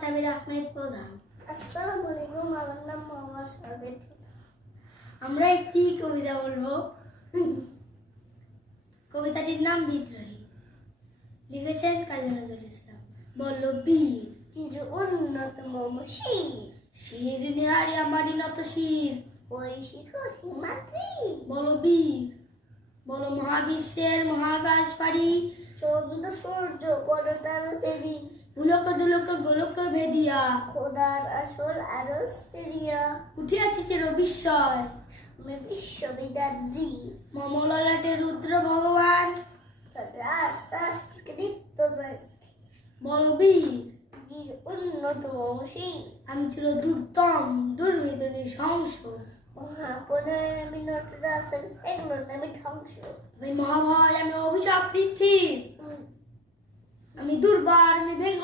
সাবির আহমেদ প্রধান। আসসালামু আলাইকুম, আমার নাম মোহাম্মদ সাবির। আমরা একটি কবিতা বলবো। কবিতাটির নাম বিদ্রোহী। লিখেছেন কাজী নজরুল ইসলাম। বলল বীর চির উন্নত মম শির, শির নিহারি আমারই নত শির। ওই শিখর হিমাদ্রি। বলো বীর, বলো মহাবিশ্বের মহাকাশ পারি। চন্দ্র সূর্য পরতারা চেরি, ভুলক দুলক গোলক ভেদিয়া। খোদার আসল আরস তেরিয়া। উঠিয়াছে চির বিস্ময় আমি বিশ্ববিদ্যার্থী, মম ললাটে রুদ্র ভগবান। আস্তে আস্তে নিত্য জয়স্থি। বলো বীর, চির উন্নত মম শির, আমি ছিল দুর্দম দুর্বিধ নৃশংস। মহাপনে আমি নটরাজের সেগমেন্ট আমি ধ্বংস। আমি মহাভয়, আমি অভিশাপ পৃথিবীর। আমি দুর্বার, আমি ভেঙ্গরি।